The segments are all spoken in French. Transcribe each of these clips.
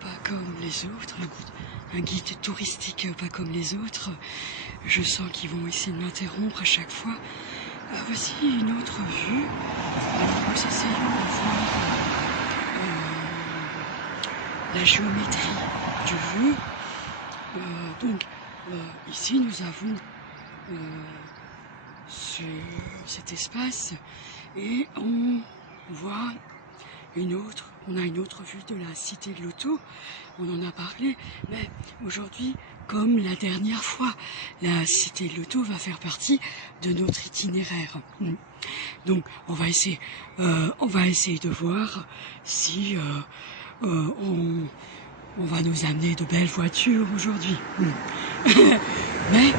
pas comme les autres, un guide touristique pas comme les autres. Je sens qu'ils vont essayer de m'interrompre à chaque fois. Voici une autre vue. Alors nous essayons de voir la géométrie du vue. Donc ici nous avons cet espace et on voit on a une autre vue de la Cité de l'Auto. On en a parlé, mais aujourd'hui, comme la dernière fois, la Cité de l'Auto va faire partie de notre itinéraire. Donc on va essayer de voir si on va nous amener de belles voitures aujourd'hui. Mais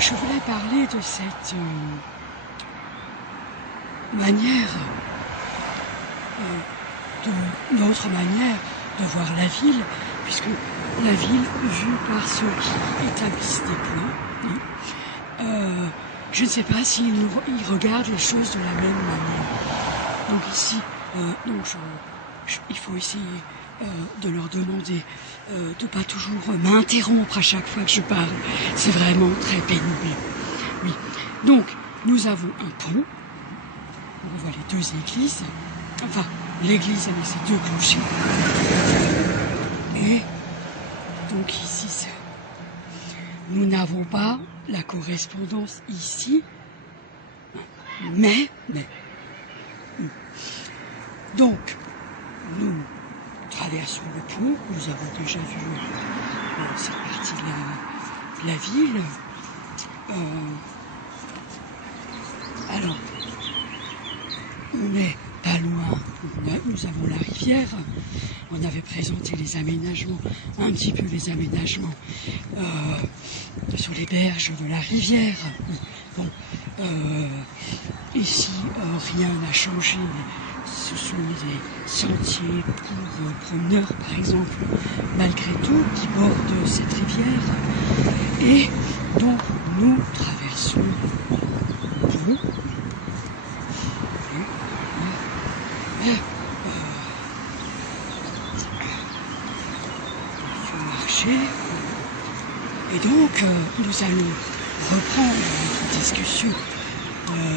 je voulais parler de cette manière, de notre manière de voir la ville, puisque la ville vue par ceux qui établissent des plans, je ne sais pas s'ils regardent les choses de la même manière. Donc ici, il faut essayer de leur demander de pas toujours m'interrompre à chaque fois que je parle. C'est vraiment très pénible. Oui. Donc, nous avons un pont. On voit les deux églises. Enfin, l'église avec ses deux clochers. Et donc ici, nous n'avons pas la correspondance ici. Mais donc, nous traversons le pont. Nous avons déjà vu cette partie de la ville. Alors, on n'est pas loin. Nous avons la rivière. On avait présenté les aménagements, un petit peu les aménagements sur les berges de la rivière. Bon, ici, rien n'a changé. Ce sont des sentiers pour promeneurs, par exemple, malgré tout, qui bordent cette rivière. Et donc, nous traversons le pont. Il faut marcher. Et donc, nous allons reprendre notre discussion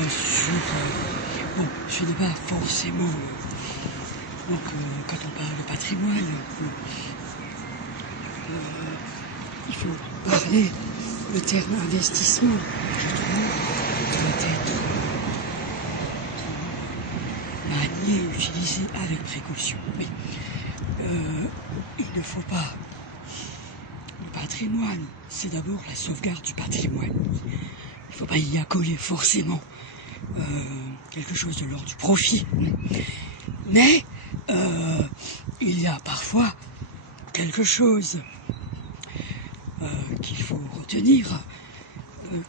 sur... bon, je n'ai pas forcément... donc, quand on parle de patrimoine, il faut parler le terme investissement, je trouve, doit être manié, utilisé avec précaution. Mais il ne faut pas... Le patrimoine, c'est d'abord la sauvegarde du patrimoine. Il ne faut pas y accoler forcément quelque chose de l'ordre du profit. Mais il y a parfois quelque chose qu'il faut retenir,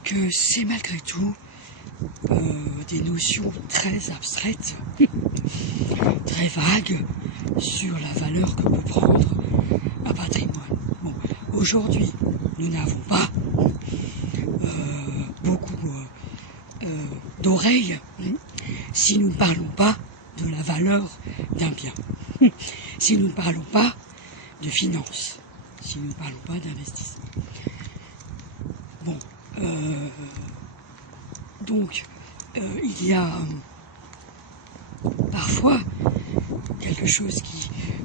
que c'est malgré tout des notions très abstraites, très vagues sur la valeur que peut prendre un patrimoine. Bon, aujourd'hui, nous n'avons pas beaucoup d'oreilles si nous ne parlons pas de la valeur d'un bien, si nous ne parlons pas de finances, si nous ne parlons pas d'investissement. Bon, donc, il y a parfois quelque chose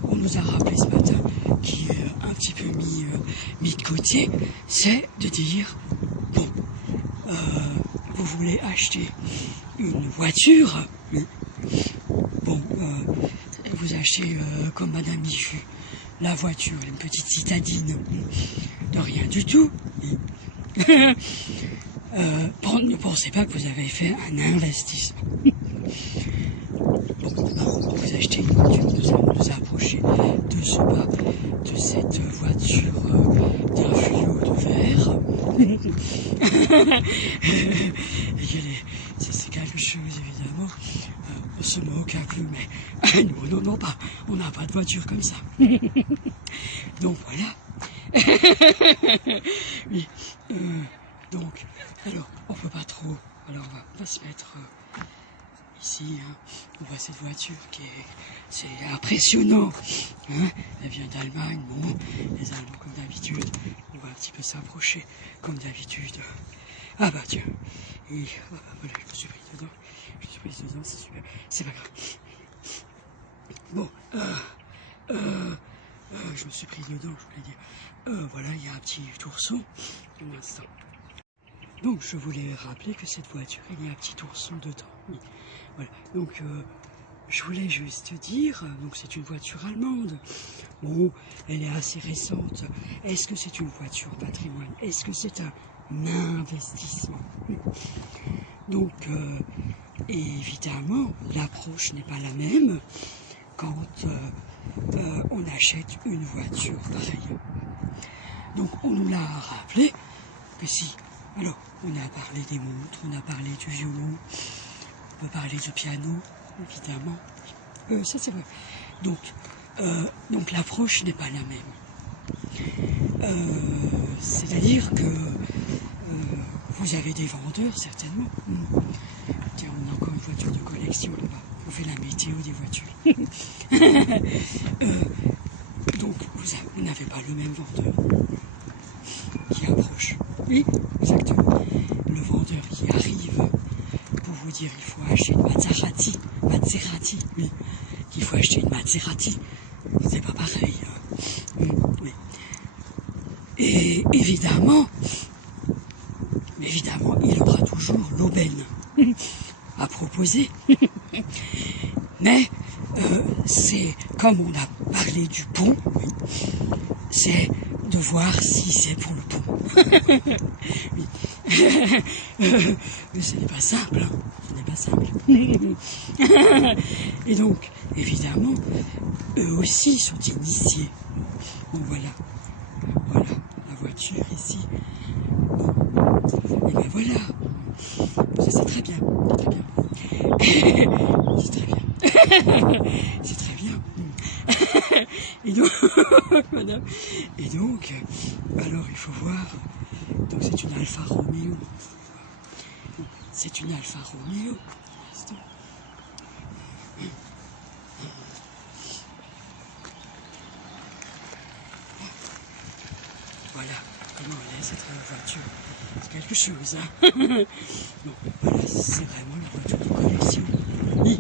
on nous a rappelé ce matin, qui est un petit peu mis de côté, c'est de dire, bon, vous voulez acheter une voiture, bon, vous achetez comme Madame Michu la voiture, une petite citadine, de rien du tout. Ne pensez pas que vous avez fait un investissement. Bon, vous achetez une voiture, nous allons nous approcher de ce bas, de cette voiture d'un fluo de verre. C'est quelque chose, évidemment, on se moque un peu, mais nous, on n'a pas de voiture comme ça. Donc voilà. Oui, donc, alors, on peut pas trop, alors on va se mettre ici, hein. On voit cette voiture c'est impressionnant, Hein, elle vient d'Allemagne, bon, les Allemands comme d'habitude, on va un petit peu s'approcher comme d'habitude. Ah bah tiens, et voilà, je me suis pris dedans, c'est super, c'est pas grave. Bon, je me suis pris dedans, je voulais dire, voilà, il y a un petit ourson, un instant. Donc je voulais rappeler que cette voiture, il y a un petit ourson dedans, oui. Voilà, donc je voulais juste dire, donc c'est une voiture allemande. Bon, elle est assez récente. Est-ce que c'est une voiture patrimoine? Est-ce que c'est un investissement? Donc, évidemment, l'approche n'est pas la même quand on achète une voiture pareille. Donc, on nous l'a rappelé que si, alors, on a parlé des montres, on a parlé du violon, on peut parler du piano, évidemment. Ça, c'est vrai. Donc l'approche n'est pas la même. C'est-à-dire que vous avez des vendeurs, certainement. Tiens, on a encore une voiture de collection là-bas. On fait la météo des voitures. Donc, vous n'avez pas le même vendeur qui approche. Oui, exactement. Le vendeur qui arrive pour vous dire il faut acheter une Maserati, oui. Il faut acheter une Maserati. C'est pas pareil. Oui. Et évidemment, il aura toujours l'aubaine à proposer. Mais c'est comme on a parlé du pont, oui, c'est de voir si c'est pour le pont. Mais ce n'est pas simple, hein. Ce n'est pas simple. Et donc, évidemment, eux aussi sont initiés. Bon, voilà la voiture ici. Bon, et ben voilà. Ça c'est très bien, c'est très bien. C'est très bien. C'est très bien. Et donc, madame. Et donc, alors il faut voir. Donc c'est une Alfa Romeo. C'est une Alfa Romeo. Voilà comment elle est cette voiture. C'est quelque chose, hein. Donc voilà, c'est vraiment la voiture de collection. Oui,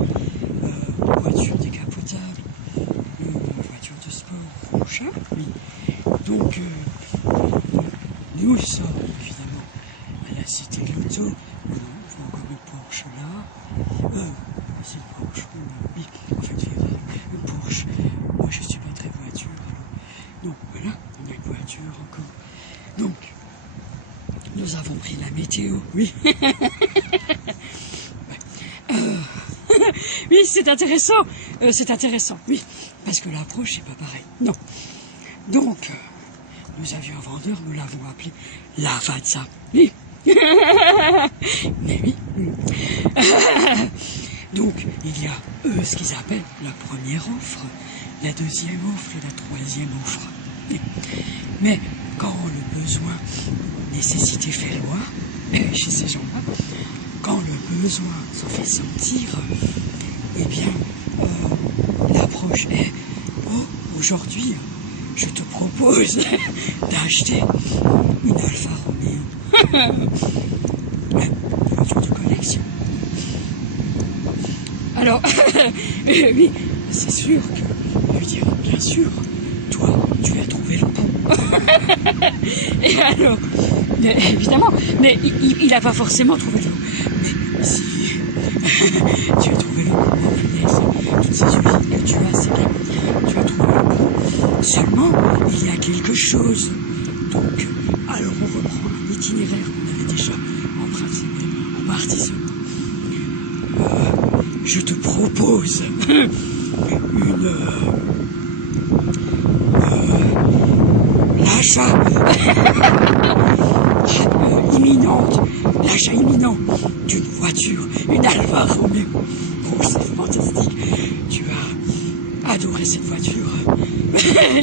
voiture décapotable, voiture de sport, machin. Oui. Donc nous sommes évidemment à la cité de l'auto. On voit encore une Porsche là. C'est une Porsche. Oui, en fait, une Porsche. Moi, je suis pas très voiture. Alors. Donc voilà, on a une voiture encore. Donc, nous avons pris la météo, oui. Oui, c'est intéressant, oui. Parce que l'approche, c'est pas pareil. Non. Donc, nous avions un vendeur, nous l'avons appelé Lavazza. Oui. Mais oui. Donc, il y a ce qu'ils appellent la première offre, la deuxième offre et la troisième offre. Mais quand le besoin, nécessité fait loi, chez ces gens-là, quand le besoin s'en fait sentir, eh bien, l'approche est aujourd'hui, je te propose d'acheter une Alfa Romeo. Une voiture de collection. Alors, oui, c'est sûr que, lui dire, bien sûr, toi, tu as trouvé le pont. Et alors, évidemment, mais il n'a pas forcément trouvé le pont. Mais si tu as trouvé le pont, toutes ces usines que tu as, c'est bien, tu as trouvé le pont. Seulement, il y a quelque chose. Donc, alors on reprend un itinéraire qu'on avait déjà en partie seulement. Je te propose l'achat imminent d'une voiture, une Alfa Romeo. Oh, c'est fantastique. Tu as adoré cette voiture.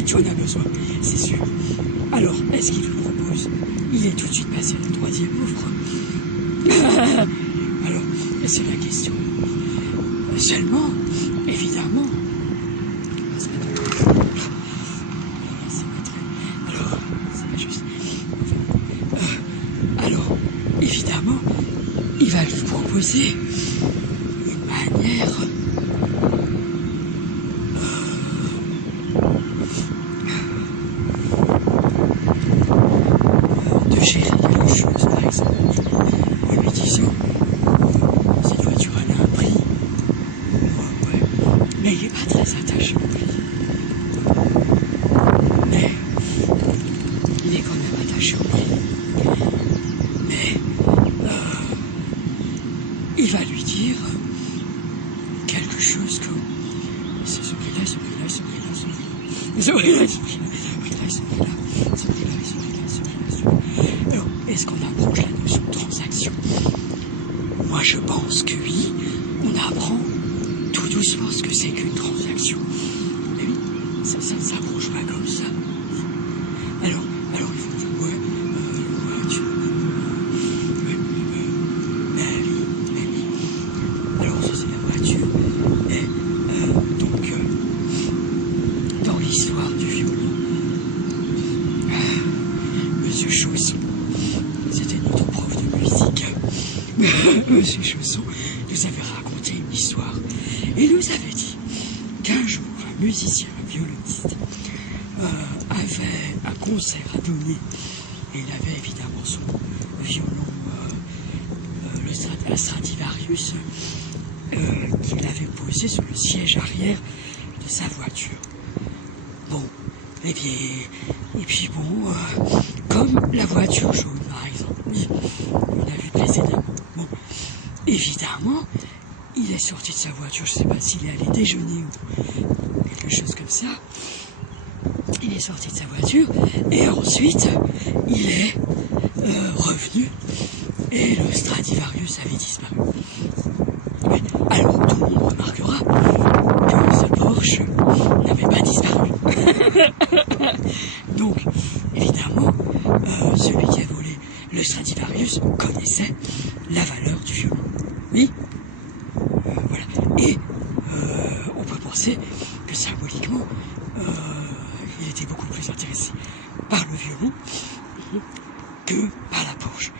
Tu en as besoin, c'est sûr. Alors, est-ce qu'il le propose? Il est tout de suite passé à la troisième offre. Alors, c'est la question. Seulement, évidemment, proposé une manière de gérer les choses, par exemple, en lui disant cette voiture elle a un prix, ouais, mais il n'est pas très attaché au prix, mais il est quand même attaché au prix, mais il va lui dire quelque chose comme c'est ce prix-là, ce prix-là, ce prix-là, ce prix-là, ce prix-là, ce prix-là, ce prix-là, ce prix-là, ce prix-là, ce prix-là. Alors, est-ce qu'on approche la notion de transaction? Moi, je pense que oui, on apprend tout doucement ce que c'est qu'une transaction. Mais oui, ça ne s'approche pas comme ça. Alors il faut dire, ouais, voiture, mais oui. Alors, ça, c'est la voiture. Et donc, dans l'histoire du violon, Monsieur Chausson, c'était notre prof de musique, Monsieur Chausson nous avait raconté une histoire et nous avait dit qu'un jour, un musicien, un violoniste, avait un concert à donner et il avait évidemment son violon, la Stradivarius, qu'il avait posé sur le siège arrière de sa voiture. Bon, et puis bon, comme la voiture jaune par exemple, on a vu précédemment. Bon, évidemment, il est sorti de sa voiture, je ne sais pas s'il est allé déjeuner ou quelque chose comme ça. Il est sorti de sa voiture et ensuite il est revenu et le Stradivarius avait disparu. Alors tout le monde remarquera que ce Porsche n'avait pas disparu. Donc évidemment, celui qui a volé le Stradivarius connaissait la valeur du violon. Oui, voilà. Et on peut penser que symboliquement, il était beaucoup plus intéressé par le violon que par la Porsche.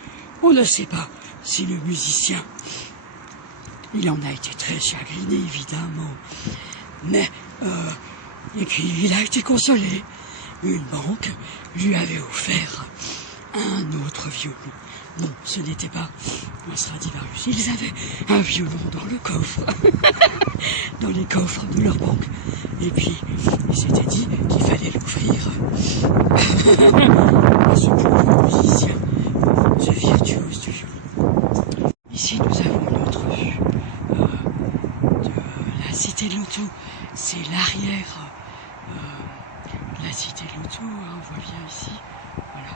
On ne sait pas si le musicien, il en a été très chagriné évidemment, mais et puis il a été consolé. Une banque lui avait offert un autre violon. Non, ce n'était pas un Stradivarius. Ils avaient un violon dans le coffre, dans les coffres de leur banque. Et puis, ils s'étaient dit qu'il fallait l'offrir à ce pauvre musicien, ce virtuose du violon. Ici, nous avons une autre vue de la cité de l'auto. C'est l'arrière de la cité de l'auto, hein, on voit bien ici. Voilà.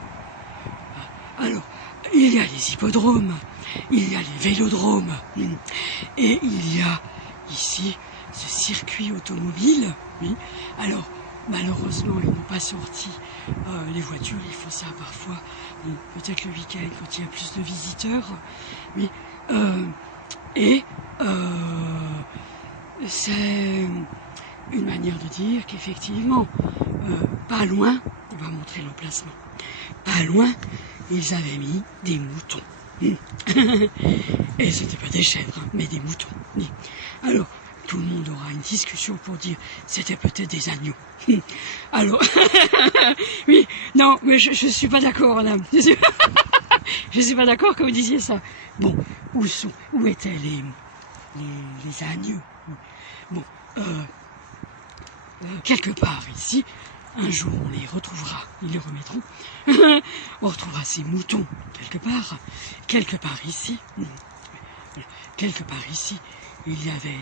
Alors, il y a les hippodromes, il y a les vélodromes, et il y a ici ce circuit automobile. Oui. Alors, malheureusement, ils n'ont pas sorti les voitures, il faut ça parfois, bon, peut-être le week-end quand il y a plus de visiteurs, mais, c'est une manière de dire qu'effectivement, pas loin, on va montrer l'emplacement, pas loin, ils avaient mis des moutons. Et ce n'était pas des chèvres, hein, mais des moutons. Alors, tout le monde aura une discussion pour dire c'était peut-être des agneaux. Alors, oui, non, mais je ne suis pas d'accord, madame. Je suis pas d'accord que vous disiez ça. Bon, où étaient les agneaux? Bon, quelque part ici, un jour on les retrouvera, ils les remettront. On retrouvera ces moutons quelque part ici. Quelque part ici, il y avait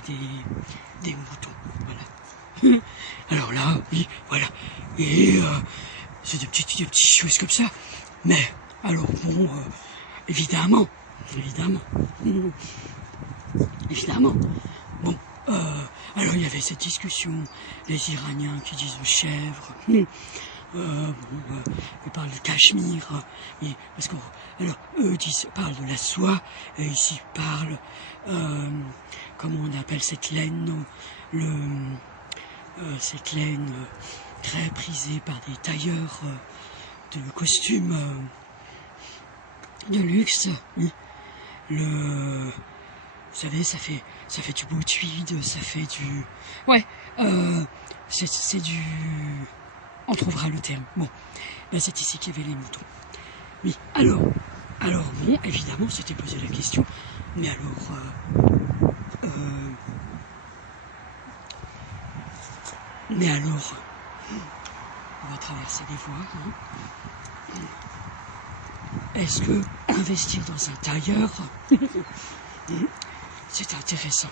des moutons, voilà. Alors là, oui, voilà. Et c'est des petites choses comme ça. Mais, alors bon, évidemment. Bon, alors il y avait cette discussion, les Iraniens qui disent chèvre. Ils parlent du Cachemire, et parce que, alors eux parlent de la soie, et ici parlent, comment on appelle cette laine, cette laine très prisée par des tailleurs de costumes de luxe, savez, ça fait du beau tweed, ça fait du... Ouais, c'est du... On trouvera le terme. Bon, là c'est ici qu'il y avait les moutons. Oui, alors bon, évidemment, on s'était posé la question, mais alors, on va traverser les voies, hein. Est-ce que investir dans un tailleur, c'est intéressant?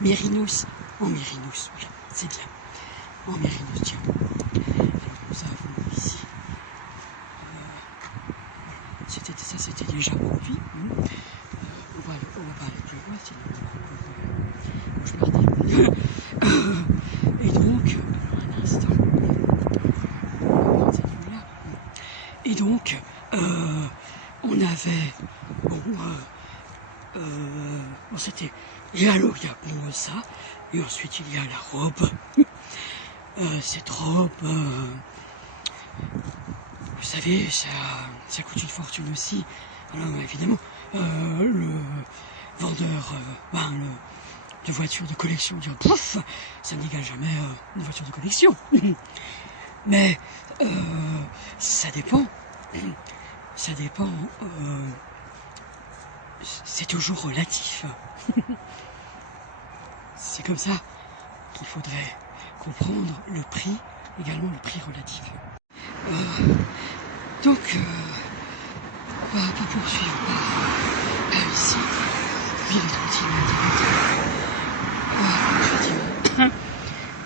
Mérinos, en Mérinos, voilà, c'est bien. En Mérinos, tiens. Alors nous avons ici, ça c'était déjà produit. On va pas aller plus loin, sinon je perdais. Et donc, alors un instant, cette vue-là. Et donc, on avait, bon c'était, et alors il y a bon ça, et ensuite il y a la robe. Cette robe, vous savez, ça coûte une fortune aussi. Alors évidemment, le vendeur de voitures de collection dit pouf, ça n'égale jamais une voiture de collection. Mais ça dépend. Ça dépend. C'est toujours relatif. C'est comme ça qu'il faudrait comprendre le prix, également le prix relatif. Donc, on va poursuivre par ici, puis les trottinettes.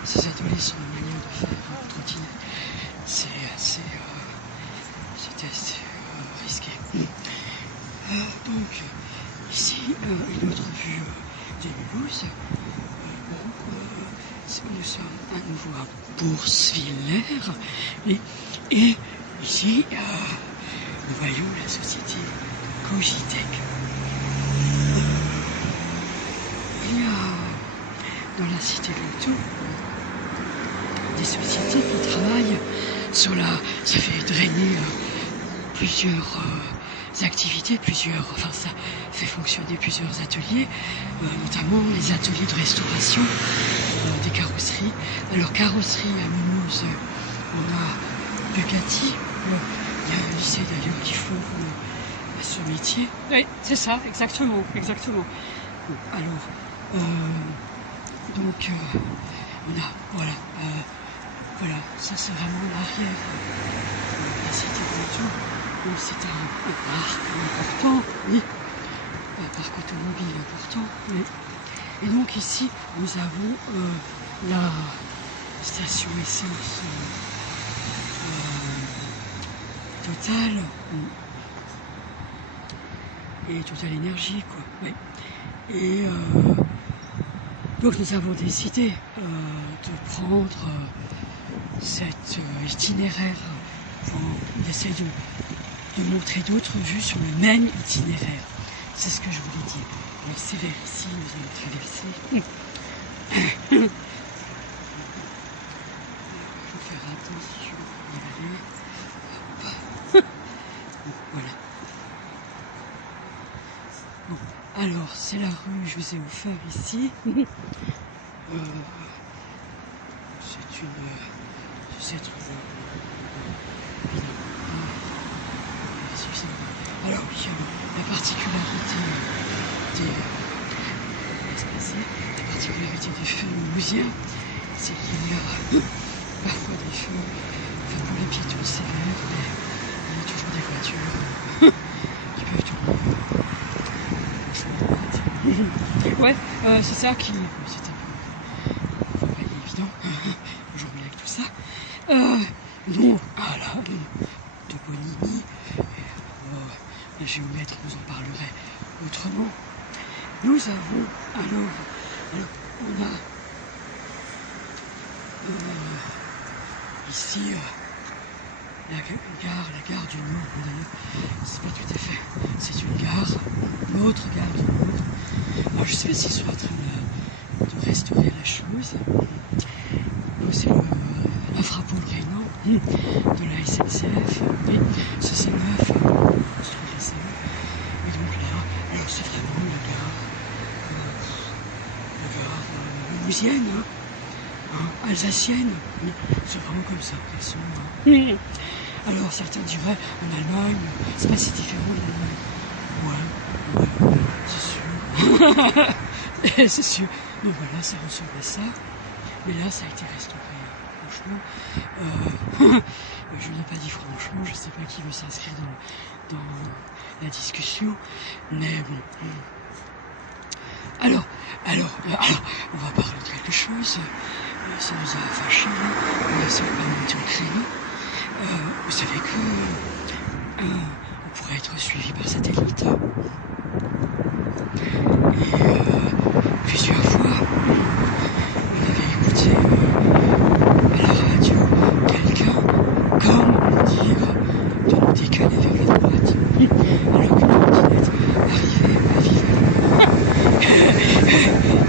Ces adolescents, la manière de faire trottinette, c'est assez risqué. Donc, ici, une autre vue de Mulhouse. Nous sommes à nouveau à Bourswiller et ici nous voyons la société Cogitech. Il y a dans la cité de l'auto des sociétés qui travaillent sur ça fait drainer plusieurs activités, enfin ça fait fonctionner plusieurs ateliers, notamment les ateliers de restauration des carrosseries. Alors carrosserie à Mulhouse, on a Bugatti, il y a un lycée d'ailleurs qui font ce métier. Oui, c'est ça, exactement. Bon, alors, donc on a, voilà, ça c'est vraiment l'arrière de la cité de l'auto. Donc c'est un parc important, oui, un parc automobile important, oui. Et donc ici, nous avons la station essence Total et Total Énergie, quoi. Oui. Et donc nous avons décidé de prendre cet itinéraire. On essaie de montrer d'autres vues sur le même itinéraire. C'est ce que je voulais dire. Alors c'est vers ici, nous allons traverser. Il faut faire attention. Bon, voilà. Bon, alors c'est la rue que je vous ai offert ici. C'est cette rue. Alors oui, la particularité des feux mulhousiens, c'est qu'il y a parfois des feux, pour les piétons c'est vert, mais il y a toujours des voitures qui peuvent tourner. Ouais, c'est ça qui... C'est un peu évident, aujourd'hui avec tout ça. Donc, voilà, de Bonini. Le géomètre vous en parlerait autrement. Nous avons alors on a ici la gare du Nord. C'est pas tout à fait, c'est une gare, une autre gare du Nord. Alors je sais pas s'ils sont en train de restaurer la chose. C'est l'infrapôle Rhénan de la SNCF. Oui, ça c'est neuf. Et donc là, alors c'est vraiment la gare limousienne, alsacienne. C'est vraiment comme ça qu'elles sont. Alors certains diraient en Allemagne, c'est pas si différent d'Allemagne. Ouais, c'est sûr. C'est sûr. Donc voilà, ça ressemble à ça. Mais là, ça a été restauré. Franchement, je n'ai pas dit franchement, je ne sais pas qui veut s'inscrire dans la discussion, mais bon. Alors, on va parler de quelque chose. Ça nous a fâchés, on a sorti pas mal de créneau. Vous savez que on pourrait être suivi par satellite. Et plusieurs fois, on avait écouté à la radio quelqu'un, comme dire, de nous décaler vers la droite, alors que la trottinette arrivait à vivre.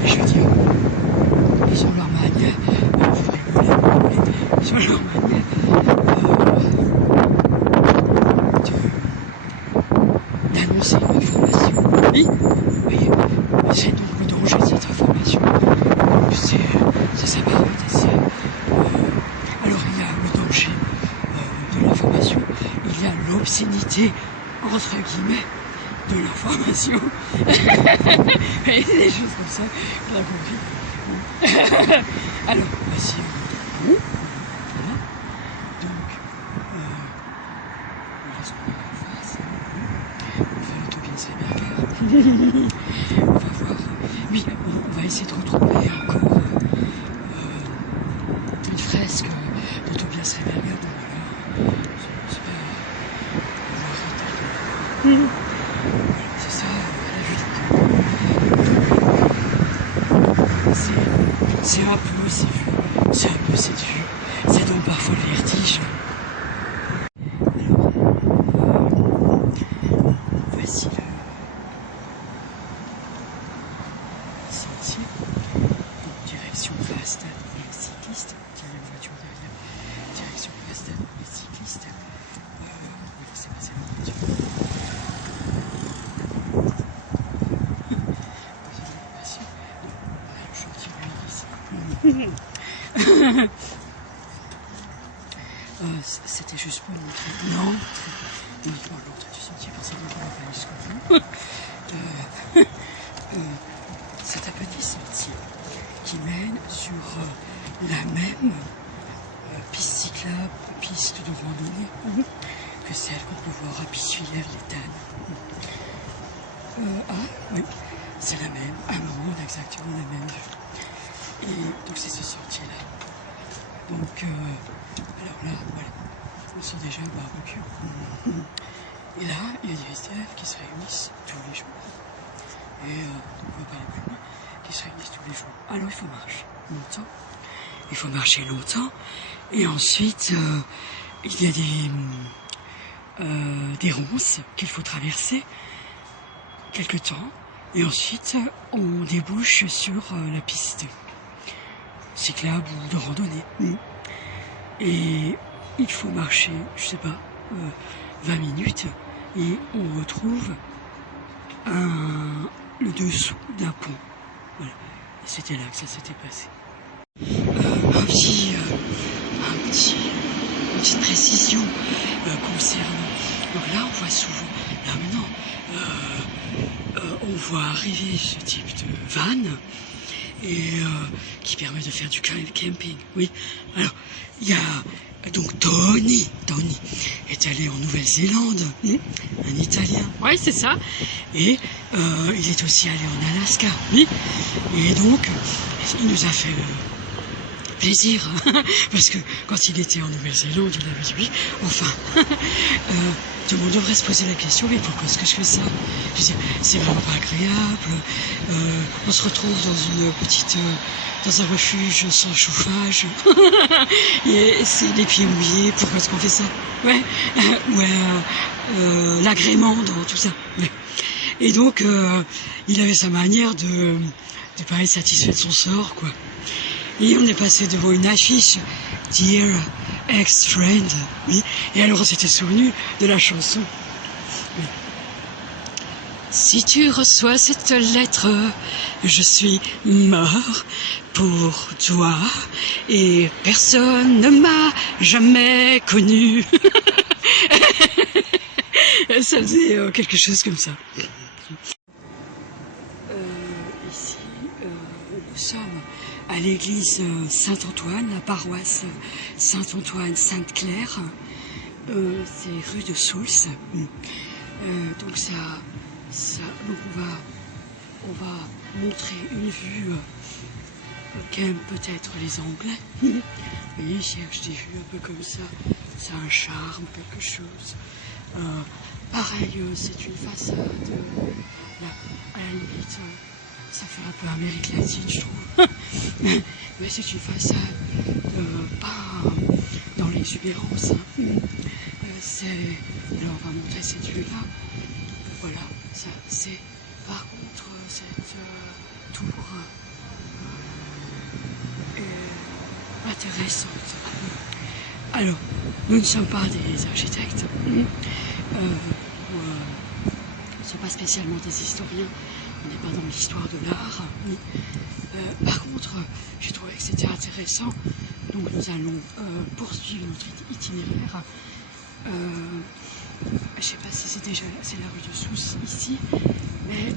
Je veux dire, ils ont leur manière, vous rigolez, ils ont leur manière d'annoncer une information. Oui, c'est donc le danger de cette information. Ça s'apparente à ça. Alors il y a le danger de l'information, il y a l'obscénité, entre guillemets, de l'information. Et des choses comme ça, on a compris. Alors, voici bon. Voilà. Donc, voilà ce qu'on a en face. On fait l'auto-Bienseberger. On va voir. Oui, on va essayer de retrouver encore une fresque de Tobias Reberger. Donc voilà, c'est pas voir c'est ça, la vue du c'est un peu ces vues, c'est un peu cette vue, ça donne parfois le vertige. Alors, voici le sentier, donc direction Vlasta pour les cyclistes, il y a une voiture derrière, direction Vlasta pour les cyclistes, oui, c'est passé la voiture. C'était juste pour montrer uniquement l'entrée du sentier pour ça qu'on va faire jusqu'au bout. C'est un petit sentier qui mène sur la même piste cyclable, piste de randonnée que celle qu'on peut voir à Pissuillères-les-Tannes. Oui, c'est la même, à Mende, exactement la même. Et donc c'est ce sentier-là. Donc, alors là, voilà, on sent déjà le barbecue. Et là, il y a des SDF qui se réunissent tous les jours. Et on va parler plus loin, qui se réunissent tous les jours. Alors il faut marcher longtemps. Il faut marcher longtemps. Et ensuite, il y a des ronces qu'il faut traverser quelque temps. Et ensuite, on débouche sur la piste cyclable ou de randonnée. Et il faut marcher, je sais pas, 20 minutes et on retrouve le dessous d'un pont. Voilà. Et c'était là que ça s'était passé. Une petite précision concernant. Donc là, on voit souvent, là maintenant, on voit arriver ce type de van et qui permet de faire du camping. Oui. Alors, il y a donc Tony est allé en Nouvelle-Zélande, un Italien. Oui, c'est ça. Et il est aussi allé en Alaska. Oui. Et donc, il nous a fait plaisir, parce que quand il était en Nouvelle-Zélande, il avait dit oui, enfin, tout le monde devrait se poser la question, mais pourquoi est-ce que je fais ça? Je veux dire, c'est vraiment pas agréable, on se retrouve dans un refuge sans chauffage, et c'est les pieds mouillés, pourquoi est-ce qu'on fait ça? Ouais, l'agrément dans tout ça. Ouais. Et donc, il avait sa manière de pas être satisfait de son sort, quoi. Et on est passé devant une affiche, Dear Ex-Friend, oui. Et alors on s'était souvenu de la chanson. Oui. Si tu reçois cette lettre, je suis mort pour toi et personne ne m'a jamais connu. Ça faisait quelque chose comme ça. Ici, nous sommes à l'église Saint-Antoine, la paroisse Saint-Antoine-Sainte-Claire. C'est rue de Soultz. Donc donc on va montrer une vue qu'aiment peut-être les Anglais. Vous voyez, ils cherchent des vues un peu comme ça. Ça a un charme, quelque chose. Pareil, c'est une façade. Là, à la limite, ça fait un peu Amérique latine, je trouve. Mais c'est une façade pas dans l'exubérance. Alors on va montrer cette vue-là. Voilà, ça c'est par contre cette tour est intéressante. Alors, nous ne sommes pas des architectes, nous ne sommes pas spécialement des historiens, on n'est pas dans l'histoire de l'art. Par contre, j'ai trouvé que c'était intéressant, donc nous allons poursuivre notre itinéraire. Je ne sais pas si c'est déjà c'est la rue de Soultz ici, mais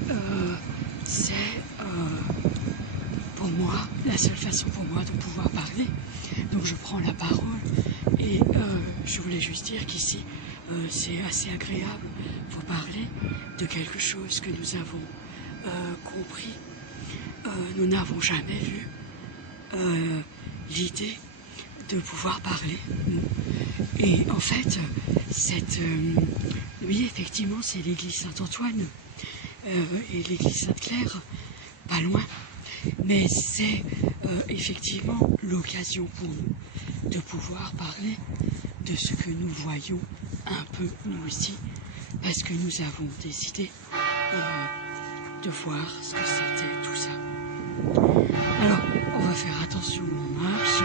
c'est pour moi la seule façon pour moi de pouvoir parler. Donc je prends la parole et je voulais juste dire qu'ici c'est assez agréable pour parler de quelque chose que nous avons compris. Nous n'avons jamais vu l'idée de pouvoir parler. Et en fait, oui, effectivement, c'est l'église Saint-Antoine et l'église Sainte-Claire, pas loin. Mais c'est effectivement l'occasion pour nous de pouvoir parler de ce que nous voyons un peu nous aussi, parce que nous avons décidé de voir ce que c'était tout ça. Alors, on va faire attention aux marches.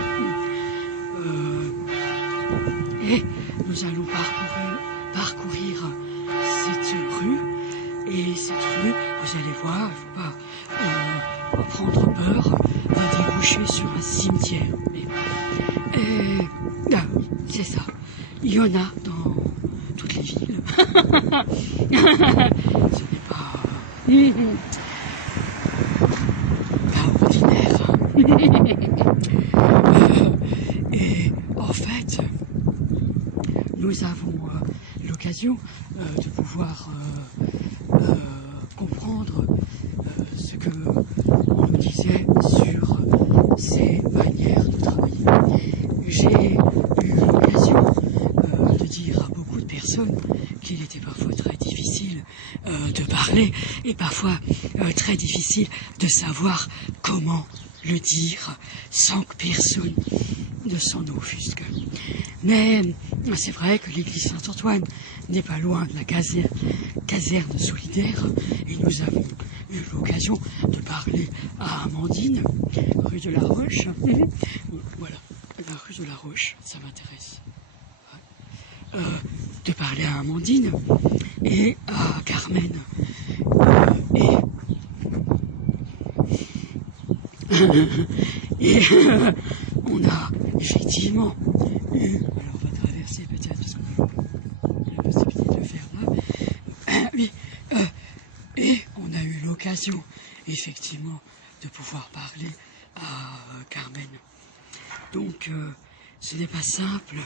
Et nous allons parcourir cette rue. Et cette rue, vous allez voir, il ne faut pas prendre peur, va déboucher sur un cimetière. Ah oui, c'est ça. Il y en a dans toutes les villes. Ce n'est pas ordinaire. Et en fait, nous avons l'occasion de pouvoir comprendre ce que on nous disait sur ces manières de travailler. J'ai eu l'occasion de dire à beaucoup de personnes qu'il était parfois très difficile de parler et parfois très difficile de savoir comment le dire sans que personne ne s'en offusque. Mais c'est vrai que l'église Saint-Antoine n'est pas loin de la caserne solidaire et nous avons eu l'occasion de parler à Amandine, rue de la Roche. Voilà, la rue de la Roche, ça m'intéresse. De parler à Amandine et à Carmen. Et on a effectivement eu, alors on va traverser peut-être parce qu'on a la possibilité de le faire là, oui, et on a eu l'occasion effectivement de pouvoir parler à Carmen. Donc ce n'est pas simple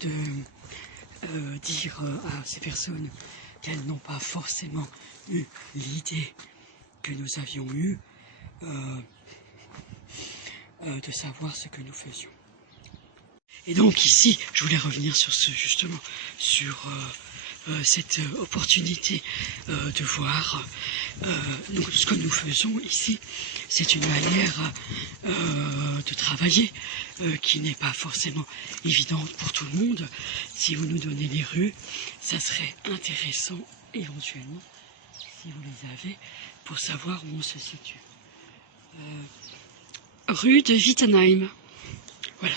de dire à ces personnes qu'elles n'ont pas forcément eu l'idée que nous avions eue de savoir ce que nous faisions. Et donc ici, je voulais revenir sur justement sur cette opportunité de voir ce que nous faisons ici. C'est une manière de travailler qui n'est pas forcément évidente pour tout le monde. Si vous nous donnez les rues, ça serait intéressant éventuellement, si vous les avez, pour savoir où on se situe. Rue de Wittenheim. Voilà.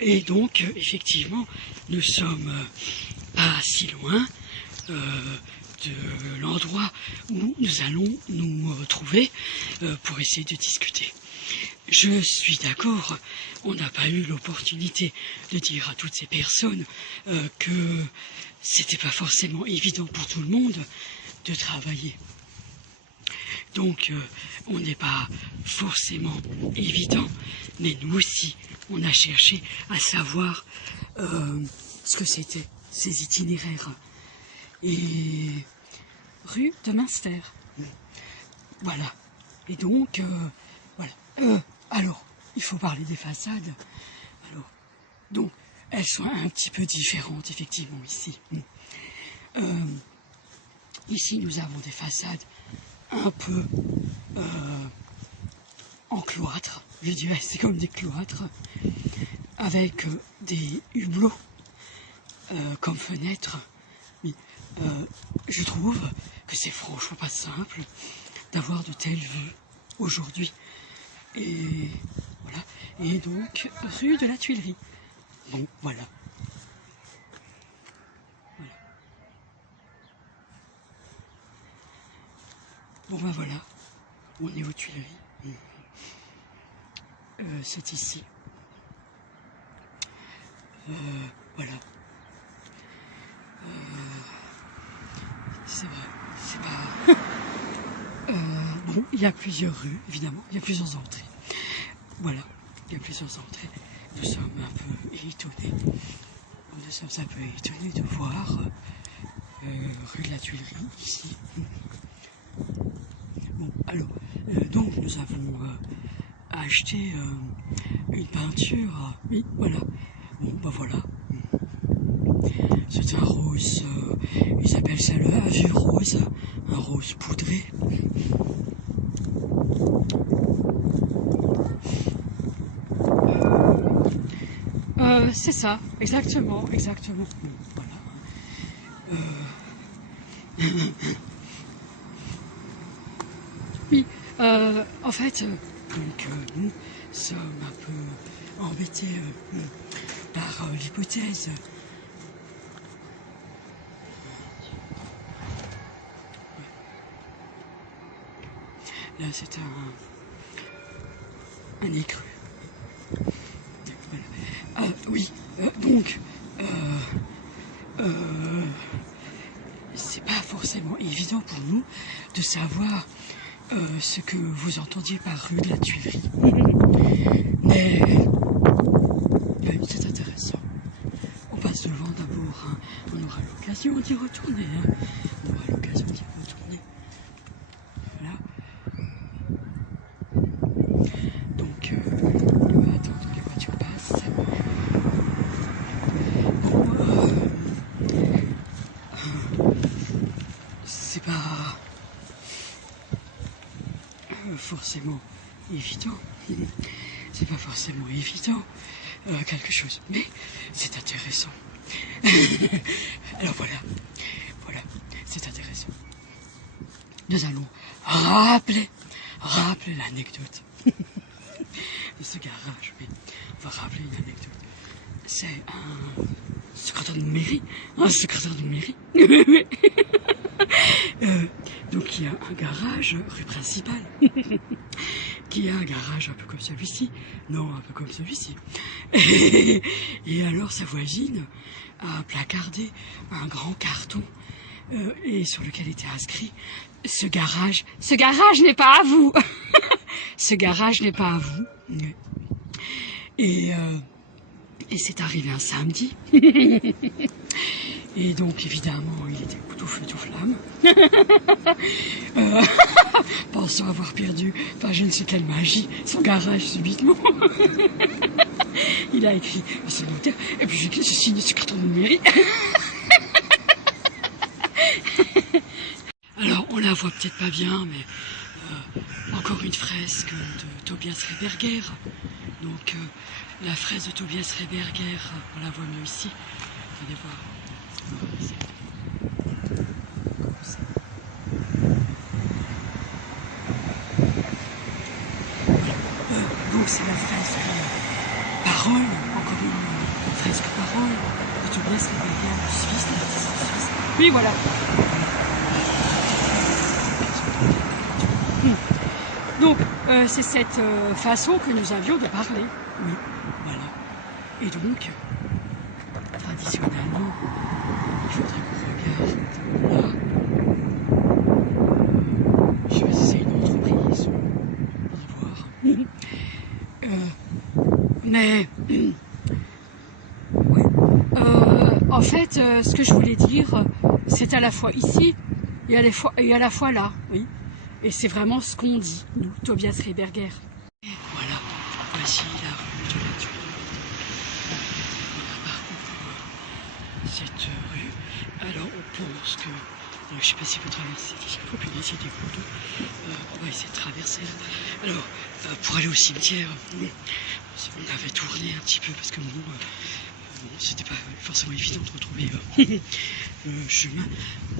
Et donc, effectivement, nous sommes pas si loin de l'endroit où nous allons nous retrouver pour essayer de discuter. Je suis d'accord, on n'a pas eu l'opportunité de dire à toutes ces personnes que c'était pas forcément évident pour tout le monde de travailler. Donc on n'est pas forcément évident, mais nous aussi, on a cherché à savoir ce que c'était, ces itinéraires. Et rue de Münster. Voilà. Et donc, voilà. Alors, il faut parler des façades. Alors, donc, elles sont un petit peu différentes, effectivement, ici. Ici, nous avons des façades un peu en cloître. Je dirais, c'est comme des cloîtres, avec des hublots comme fenêtres. Mais je trouve que c'est franchement pas simple d'avoir de telles vues aujourd'hui. Et voilà. Et donc, rue de la Tuilerie. Bon, voilà. Bon ben voilà, on est aux Tuileries. C'est ici. Voilà. C'est vrai, c'est pas... bon, il y a plusieurs rues, évidemment, il y a plusieurs entrées. Voilà, il y a plusieurs entrées. Nous sommes un peu étonnés. Nous sommes un peu étonnés de voir rue de la Tuilerie, ici. Bon, alors, donc nous avons acheté une peinture. Oui, voilà. Bon, ben voilà. C'est un rose, ils appellent ça le azur rose, un rose poudré. C'est ça, exactement, exactement. Voilà. Oui, en fait, donc nous sommes un peu embêtés par l'hypothèse. Là, c'est un écru. Voilà. Oui, donc, c'est pas forcément évident pour nous de savoir ce que vous entendiez par rue de la Tuilerie. Mais c'est intéressant. On passe devant d'abord, hein. On aura l'occasion d'y retourner. Hein. On aura l'occasion d'y retourner. Voilà. Donc, on va attendre que les voitures passent. Bon, c'est pas forcément évident. C'est pas forcément évident quelque chose, mais c'est intéressant. Alors voilà, c'est intéressant. Nous allons rappeler l'anecdote de ce garage. Mais on va rappeler une anecdote. C'est un secrétaire de mairie, donc il y a un garage rue principale, qui a un garage un peu comme celui-ci, non, un peu comme celui-ci. Et alors sa voisine a placardé un grand carton et sur lequel était inscrit « Ce garage n'est pas à vous !» Ce garage n'est pas à vous. Et c'est arrivé un samedi. Et donc évidemment il était tout feu tout flamme. Pensant avoir perdu par je ne sais quelle magie son garage subitement. Il a écrit ce notaire et puis j'ai signé ce carton de mairie. Alors on la voit peut-être pas bien, mais encore une fresque de Tobias Reberger. Donc la fraise de Tobias Reberger, on la voit mieux ici. Vous allez voir. Donc c'est la fresque Parole, encore une fresque Parole de Tobias Reberger, Suisse, l'artiste suisse. Oui, voilà. Donc, c'est cette façon que nous avions de parler. Oui, voilà. Et donc, traditionnellement, il faudrait qu'on regarde là. Je vais essayer une entreprise. On va voir. Mais, ouais. En fait, ce que je voulais dire, c'est à la fois ici et à la fois là, oui. Et c'est vraiment ce qu'on dit, nous, Tobias Rehberger. Et voilà, voici la rue de la Tuile. On a parcouru cette rue. Alors on pense que, je ne sais pas si vous traversez, il faut plus essayer des photos. On va essayer de traverser. Alors, pour aller au cimetière, on avait tourné un petit peu parce que bon, c'était pas forcément évident de retrouver le chemin.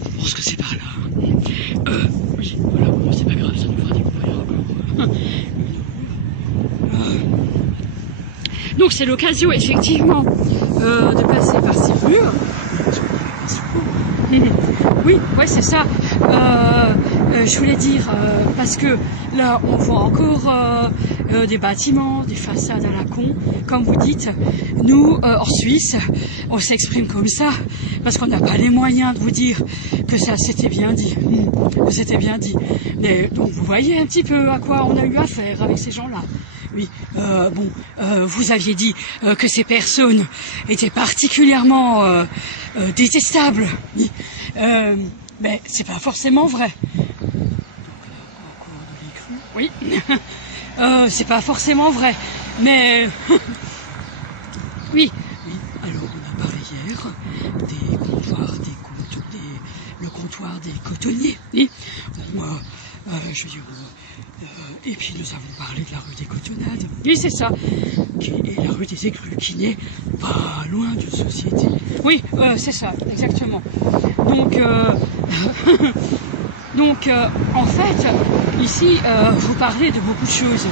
On pense que c'est par là. Oui, voilà, bon, c'est pas grave, ça nous fera découvrir encore donc c'est l'occasion effectivement de passer par ces rues. Oui, ouais, c'est ça. Je voulais dire, parce que là, on voit encore des bâtiments, des façades à la con, comme vous dites. Nous, en Suisse, on s'exprime comme ça, parce qu'on n'a pas les moyens de vous dire que ça s'était bien dit. Que c'était bien dit. Mais, donc, vous voyez un petit peu à quoi on a eu affaire avec ces gens-là. Oui, vous aviez dit que ces personnes étaient particulièrement détestables. Oui. Mais c'est pas forcément vrai. Oui, c'est pas forcément vrai. Mais oui, alors on a parlé hier des comptoirs, le comptoir des cotonniers. Oui. Bon, je veux dire, et puis nous avons parlé de la rue des Cotonnades. Oui, c'est ça. Et la rue des Écrues, qui n'est pas loin d'une société. Oui, c'est ça, exactement. Donc, en fait, ici, vous parlez de beaucoup de choses.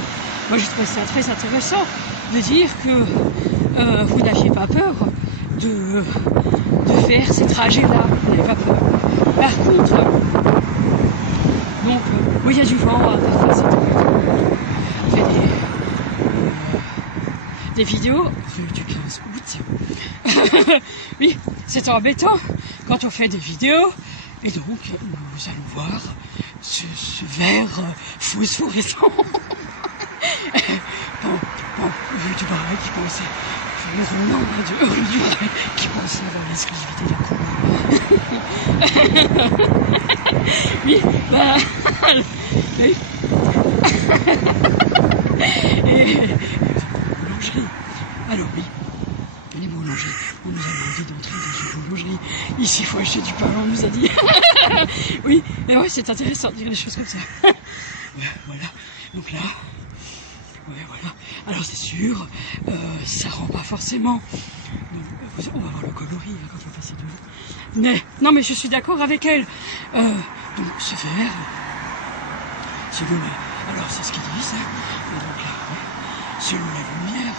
Moi, je trouve ça très intéressant de dire que vous n'aviez pas peur de faire ces trajets-là. Vous n'avez pas peur. Par contre, donc, oui, il y a du vent, parfois c'est on fait des vidéos, rue du 15 août. Oui, c'est embêtant quand on fait des vidéos, et donc nous allons voir ce verre phosphorescent. Rue du Braille qui pensait, rue du Braille qui pensait avoir l'exclusivité de la cour. Oui, bah, oui. Et boulangerie. Alors oui, les boulangeries. On nous a demandé d'entrer dans une boulangerie. Ici, il faut acheter du pain, on nous a dit. Oui, mais ouais, c'est intéressant de dire des choses comme ça. Ouais, voilà. Donc là, ouais, voilà. Alors c'est sûr, ça rend pas forcément. Donc, on va voir le coloris hein, quand on va passer devant. Mais non, mais je suis d'accord avec elle. Donc ce verre, selon alors c'est ce qu'ils disent. Donc là, selon la lumière,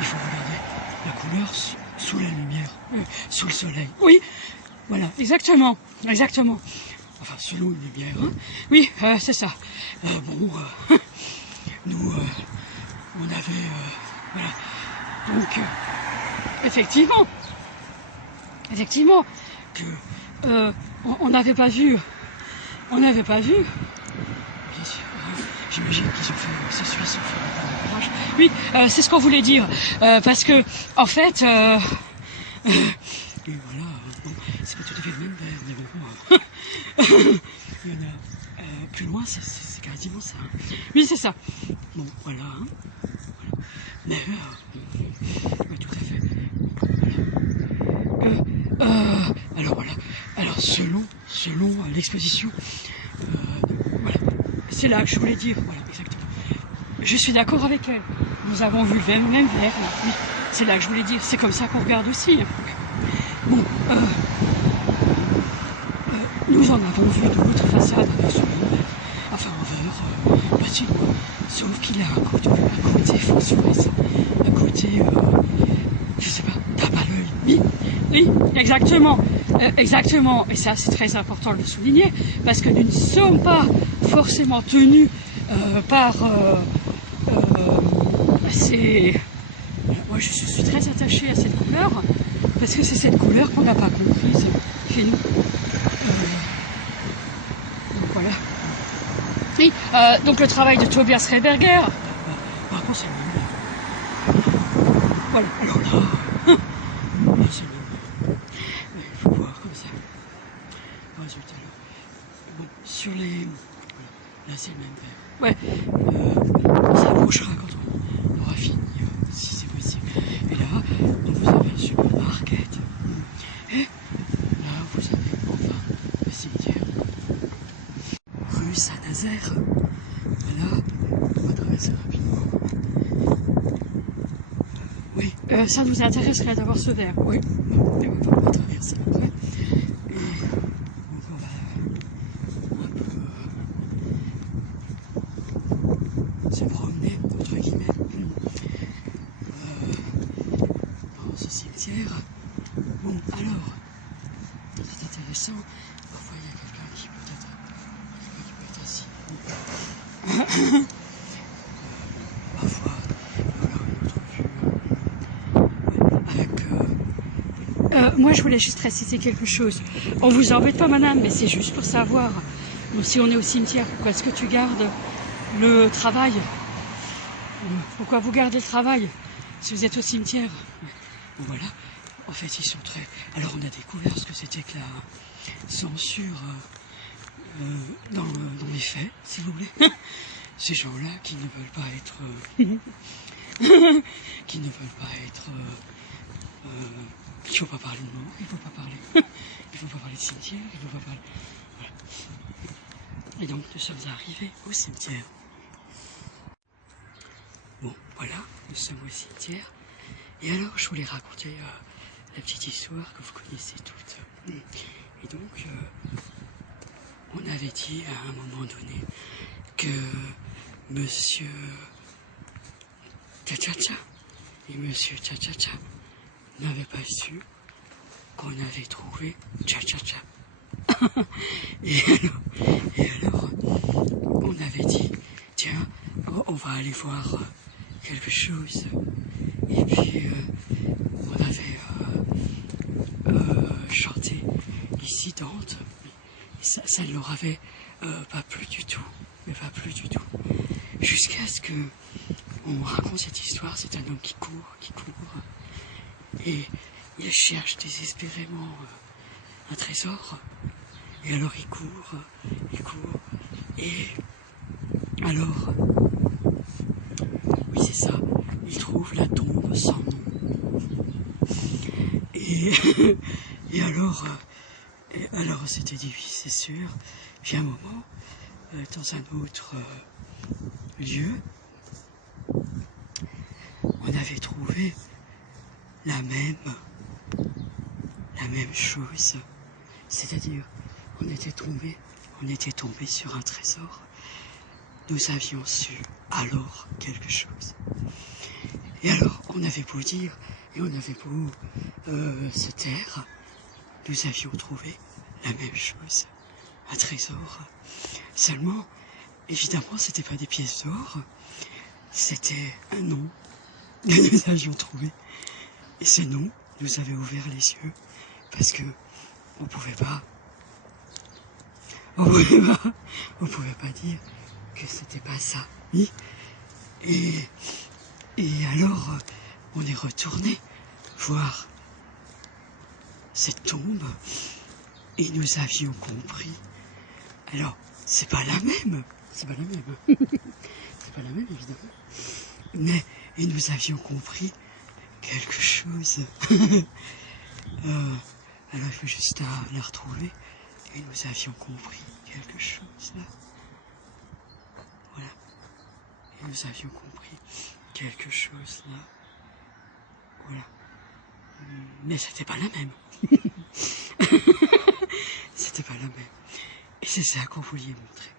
il faut regarder la couleur sous la lumière, sous le soleil. Oui, voilà, exactement, exactement. Enfin, selon une lumière. Oui, c'est ça. Nous, on avait, voilà. Donc, effectivement, que on n'avait pas vu. Bien sûr, j'imagine qu'ils ont fait, ces Suisses ont fait un courage. Oui, c'est ce qu'on voulait dire, parce que, en fait, et voilà, bon, c'est pas tout à fait le même verre, mais bon, il y en a plus loin, c'est quasiment ça. Oui, c'est ça. Bon, voilà. Mais, oui, tout à fait. Voilà. Alors voilà. Alors selon l'exposition, voilà. C'est là que je voulais dire. Voilà, exactement. Je suis d'accord avec elle. Nous avons vu le même verre. Là. Oui, c'est là que je voulais dire. C'est comme ça qu'on regarde aussi. Bon, nous en avons vu d'autres façades avec ce même verre. Enfin, un verre petit, sauf qu'il a un côté phosphorescent, un côté, je sais pas, tape à l'œil. Oui, exactement. Et ça, c'est très important de le souligner, parce que nous ne sommes pas forcément tenus par ces... Moi je suis très attachée à cette couleur, parce que c'est cette couleur qu'on n'a pas comprise chez nous. Voilà. Oui, donc le travail de Tobias Rehberger, par contre c'est le même. Voilà, alors là, c'est le même. Il faut voir comme ça. Résultat là. Bon, sur les... Là c'est le même vert. Ouais, ça bouchera quand on aura fini, si c'est possible. Et là, donc vous avez le supermarket. Et là, vous avez enfin le cimetière. Rue Saint-Nazaire. Voilà, on va traverser rapidement. Oui, ça nous intéresserait d'avoir ce verre. Oui, et on va traverser après. Et donc on va un peu se promener, entre guillemets, dans ce cimetière. Bon, alors, c'est intéressant. Parfois, il y a quelqu'un qui peut être assis. Parfois, voilà, une autre vue. Avec, moi, je voulais juste préciser quelque chose. On vous embête pas, madame, mais c'est juste pour savoir. Donc, si on est au cimetière, pourquoi est-ce que tu gardes le travail? Pourquoi vous gardez le travail si vous êtes au cimetière? Bon, voilà. En fait, ils sont très... Alors, on a découvert ce que c'était que la censure dans les faits, si vous voulez. Ces gens-là qui ne veulent pas être... qui ne veulent pas être... il ne faut pas parler de mort, il ne faut pas parler... il ne faut pas parler de cimetière, il ne faut pas parler... Voilà. Et donc, nous sommes arrivés au cimetière. Bon, voilà, nous sommes au cimetière. Et alors, je voulais raconter la petite histoire que vous connaissez toutes. Et donc, on avait dit à un moment donné que Monsieur Tcha-Tcha-Tcha et Monsieur Tcha-Tcha-Tcha n'avaient pas su qu'on avait trouvé Tcha-Tcha-Tcha. et alors, on avait dit, tiens, on va aller voir quelque chose. Et puis, on avait chanté ici Dante. Ça ne leur avait pas plu du tout. Mais pas plu du tout. Jusqu'à ce que on raconte cette histoire, c'est un homme qui court. Et il cherche désespérément un trésor. Et alors il court. Et alors, oui c'est ça, il trouve la tombe sans nom. Et, et alors c'était dit oui c'est sûr. Puis à un moment, dans un autre lieu, on avait trouvé la même chose. C'est-à-dire, on était tombé sur un trésor. Nous avions su alors quelque chose. Et alors, on avait beau dire, et on avait beau se taire, nous avions trouvé la même chose. Un trésor. Seulement, évidemment, c'était pas des pièces d'or, c'était un nom que nous avions trouvé. Et ce nom nous avait ouvert les yeux, parce que on pouvait pas dire que c'était pas ça. Oui. Et alors, on est retourné voir cette tombe et nous avions compris. Alors, c'est pas la même, c'est pas la même évidemment. Mais, et nous avions compris quelque chose. Alors il faut juste la retrouver. Et nous avions compris quelque chose là. Voilà. Et nous avions compris quelque chose là. Voilà. Mais c'était pas la même. C'était pas la même. Et c'est ça qu'on voulait montrer.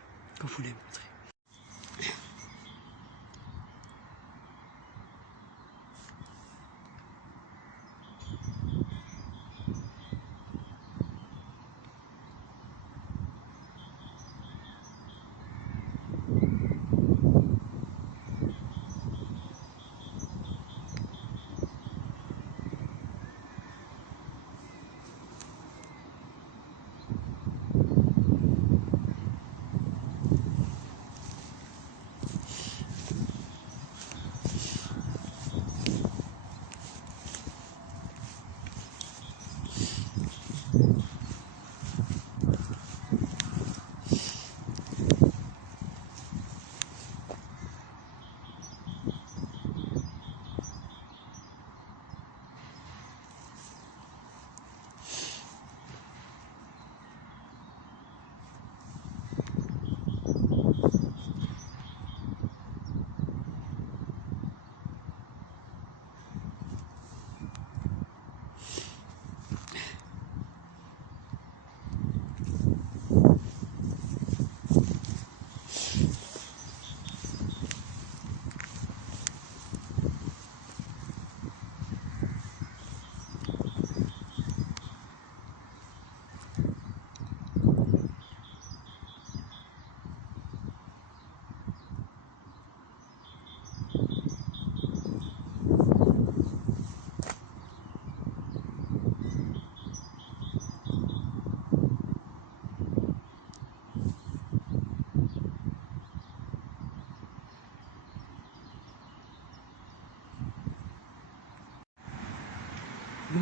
Bon,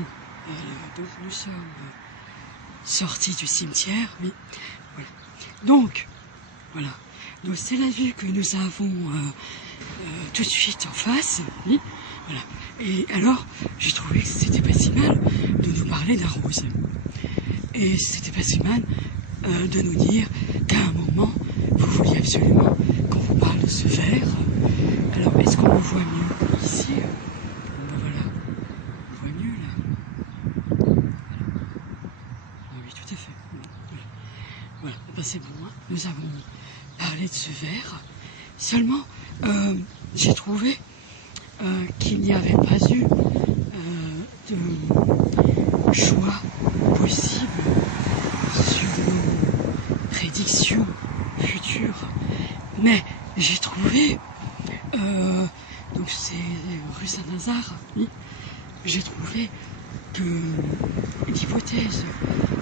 donc nous sommes sortis du cimetière, oui. Voilà. Donc, voilà. Donc c'est la vue que nous avons tout de suite en face, oui. Voilà. Et alors, j'ai trouvé que c'était pas si mal de nous parler d'un rose. Et c'était pas si mal de nous dire qu'à un moment, vous vouliez absolument qu'on vous parle de ce verre. Alors, est-ce qu'on le voit mieux ici? Ben voilà, on le voit mieux là. Voilà. Ah oui, tout à fait. Voilà, ben, c'est bon, hein. Nous avons parlé de ce verre. Seulement, j'ai trouvé qu'il n'y avait pas eu de choix possible sur nos prédictions futures. Mais j'ai trouvé, donc c'est rue Saint-Lazare, oui, j'ai trouvé que l'hypothèse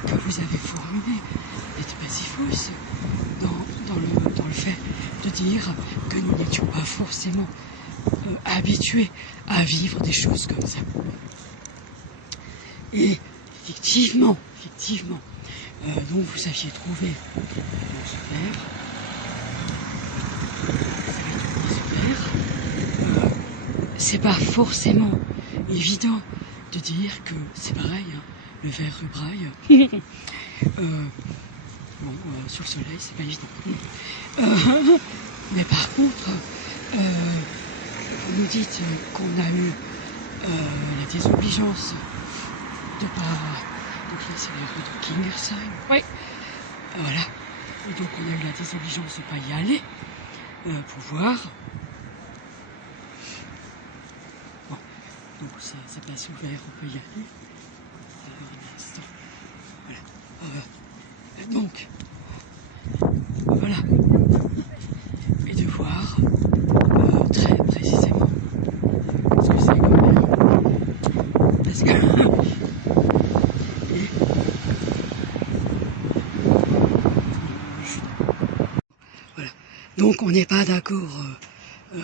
que vous avez formulée n'était pas si fausse dans le fait de dire que nous n'étions pas forcément habitués à vivre des choses comme ça. Et effectivement, donc vous aviez trouvé ce verre, c'est pas forcément évident de dire que c'est pareil, hein, le verre Rubraille. Bon, sous le soleil, c'est pas évident. Mais par contre, vous nous dites qu'on a eu la désobligeance de par... Donc là, c'est les rues de Kingersheim. Oui. Voilà. Et donc, on a eu la désobligeance de ne pas y aller pour voir. Bon. Donc, ça passe ouvert, on peut y aller. Alors, un instant. Voilà. Donc, voilà. Et de voir très précisément ce que c'est quand même. Parce que... Voilà. Donc, on n'est pas d'accord. On ne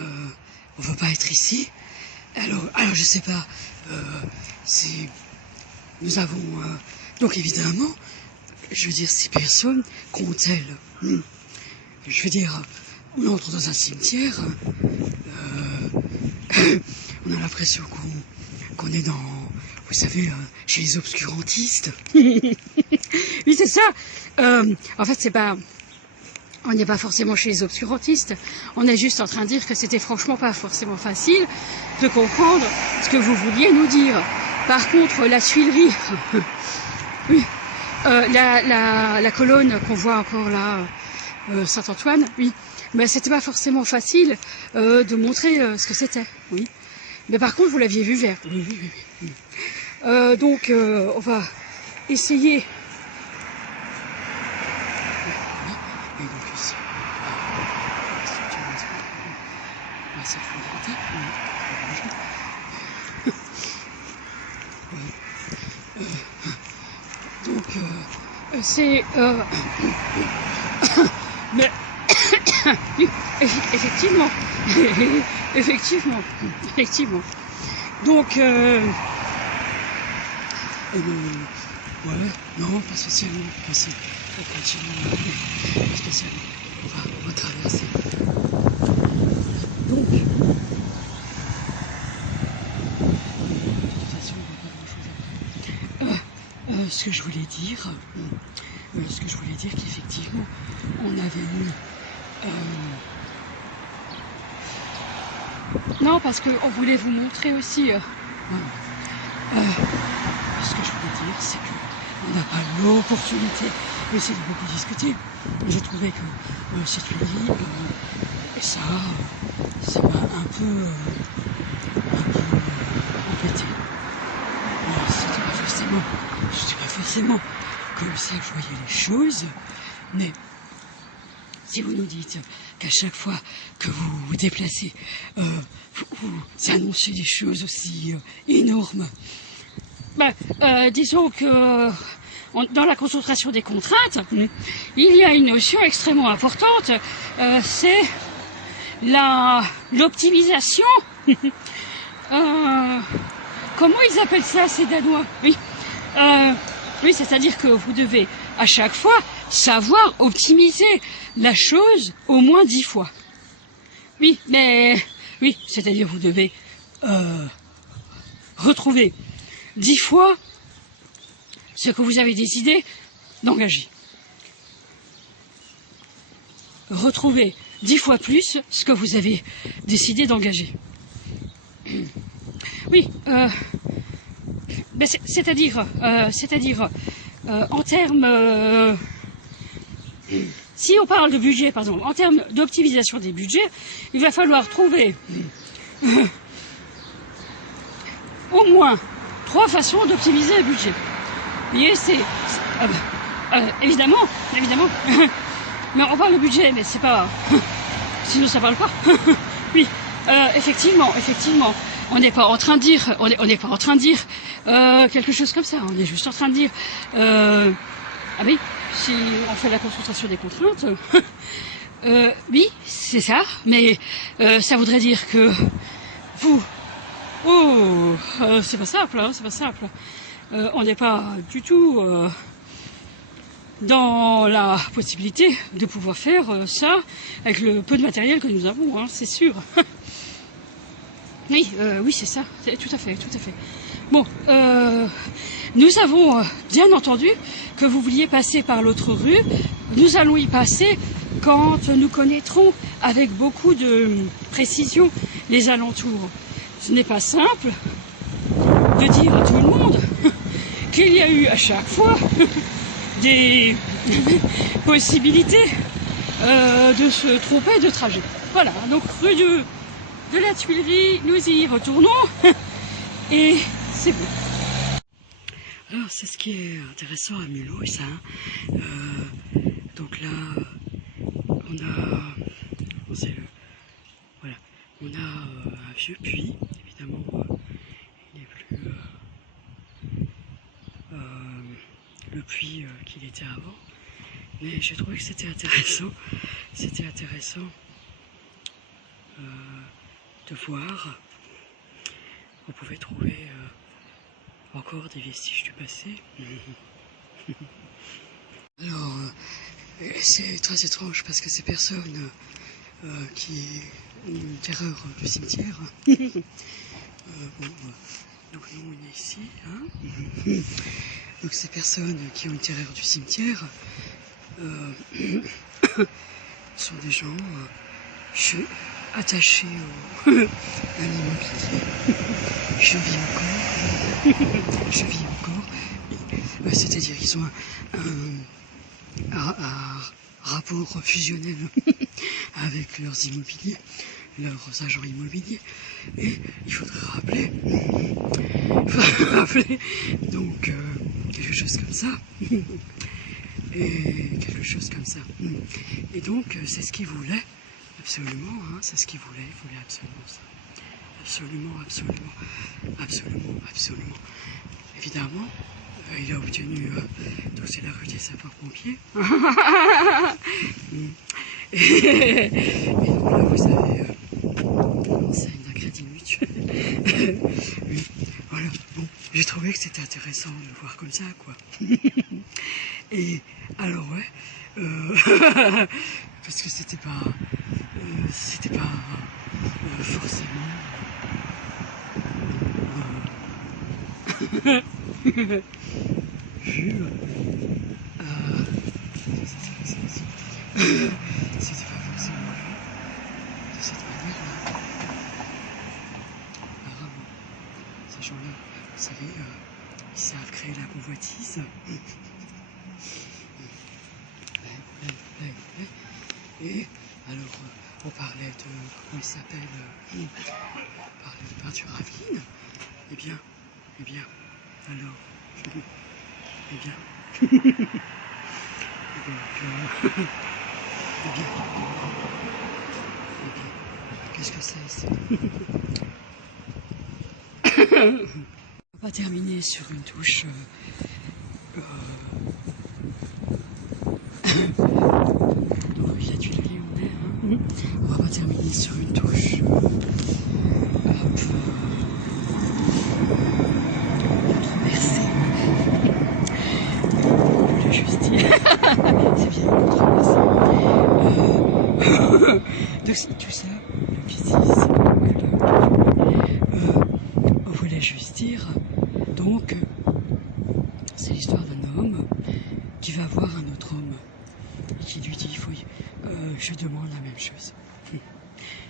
veut pas être ici. Alors je sais pas. Nous avons... donc, évidemment... Je veux dire, ces personnes qu'ont-elles? Je veux dire, on entre dans un cimetière, on a l'impression qu'on est dans, vous savez, chez les obscurantistes. Oui, c'est ça. En fait, c'est pas... On n'est pas forcément chez les obscurantistes. On est juste en train de dire que c'était franchement pas forcément facile de comprendre ce que vous vouliez nous dire. Par contre, la Tuilerie... oui. La colonne qu'on voit encore là, Saint-Antoine, oui, mais c'était pas forcément facile de montrer ce que c'était, oui. Mais par contre, vous l'aviez vu vert. Oui, oui, oui, oui. Donc, on va essayer. Et donc ici, donc, c'est... mais... effectivement. Effectivement. Donc... ouais, non, pas spécialement. On continue. Pas spécialement. On va traverser. Donc... ce que je voulais dire, qu'effectivement, on avait eu... non, parce qu'on voulait vous montrer aussi... ce que je voulais dire, c'est qu'on n'a pas l'opportunité d'essayer de beaucoup discuter. J'ai trouvé que cette vie, ça m'a un peu embêté. Je ne pas forcément comme ça que je voyais les choses, mais si vous nous dites qu'à chaque fois que vous vous déplacez, vous annoncez des choses aussi énormes, disons que dans la concentration des contraintes, il y a une notion extrêmement importante, c'est l'optimisation comment ils appellent ça, ces Danois? Oui, oui, c'est-à-dire que vous devez à chaque fois savoir optimiser la chose au moins 10 fois. Oui, mais oui, c'est-à-dire vous devez retrouver 10 fois ce que vous avez décidé d'engager. Retrouver 10 fois plus ce que vous avez décidé d'engager. Oui, ben c'est-à-dire en termes, si on parle de budget, par exemple, en termes d'optimisation des budgets, il va falloir trouver au moins 3 façons d'optimiser le budget. Vous voyez, évidemment, mais on parle de budget, mais c'est pas, sinon ça parle pas. Oui, effectivement, on n'est pas en train de dire, on n'est pas en train de dire quelque chose comme ça. On est juste en train de dire, ah oui, si on fait la consultation des contraintes, oui, c'est ça, mais ça voudrait dire que vous, c'est pas simple, hein, c'est pas simple. On n'est pas du tout dans la possibilité de pouvoir faire ça avec le peu de matériel que nous avons, hein, c'est sûr. Oui, oui, c'est ça, tout à fait. Bon, nous avons bien entendu que vous vouliez passer par l'autre rue. Nous allons y passer quand nous connaîtrons avec beaucoup de précision les alentours. Ce n'est pas simple de dire à tout le monde qu'il y a eu à chaque fois des possibilités de se tromper de trajet. Voilà, donc rue de la Tuilerie, nous y retournons et c'est bon. Alors c'est ce qui est intéressant à Mulhouse, ça. Donc là, on a, voilà, on a un vieux puits, évidemment, il n'est plus le puits qu'il était avant, mais j'ai trouvé que c'était intéressant, de voir. On pouvait trouver encore des vestiges du passé. Alors, c'est très étrange parce que ces personnes qui ont une terreur du cimetière, bon, donc nous on est ici, hein. Donc ces personnes qui ont une terreur du cimetière sont des gens attachés à l'immobilier. Je vis encore. C'est-à-dire qu'ils ont un rapport fusionnel avec leurs immobiliers, leurs agents immobiliers. Et il faudrait rappeler donc quelque chose comme ça. Et donc c'est ce qu'ils voulaient absolument, hein, c'est ce qu'ils voulaient, ils voulaient absolument ça. Absolument. Évidemment, il a obtenu, donc c'est la rue des sapeurs-pompiers. Et donc là, vous avez l'enseigne d'un crédit mutuel. Oui, voilà, bon, j'ai trouvé que c'était intéressant de le voir comme ça, quoi. Et alors, ouais, parce que c'était pas forcément vu c'était pas forcément vu de cette manière-là. Apparemment, ces gens-là, vous savez, ils savent créer la convoitise. Et alors, on parlait de, comment il s'appelle, on parlait de peinture à vigne. Eh bien, alors, eh bien, qu'est-ce que c'est ici? On va pas terminer sur une touche donc la Tuilerie on est, hein. On va pas terminer sur une touche pourrais juste dire. Donc, c'est l'histoire d'un homme qui va voir un autre homme et qui lui dit, je demande la même chose.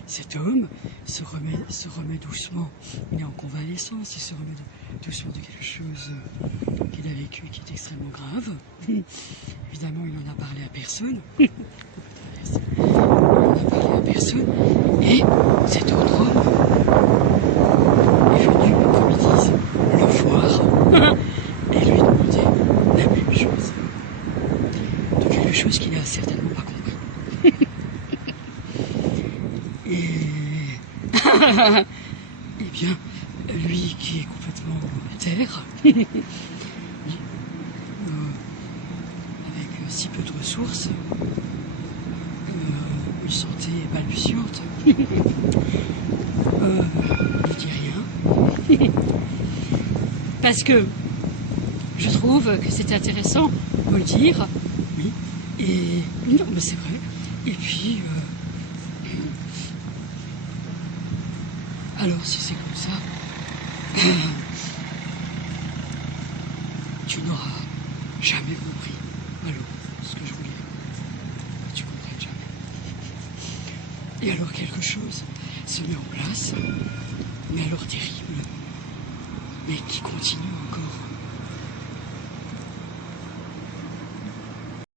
Cet homme se remet doucement, il est en convalescence, il se remet doucement de quelque chose qu'il a vécu qui est extrêmement grave. Évidemment, il n'en a parlé à personne. Il n'en a parlé à personne. Et cet autre homme est venu, comme ils disent, le voir et lui demander la même chose. De quelque chose qu'il n'a certainement pas compris. Eh bien, lui qui est complètement à terre, avec si peu de ressources, une santé balbutiante, ne dit rien. Parce que je trouve que c'est intéressant de le dire, oui, et non, mais c'est vrai. Et puis, alors si c'est comme ça, tu n'auras jamais compris, alors, ce que je voulais, tu comprends jamais. Et alors quelque chose se met en place, mais alors terrible, mais qui continue encore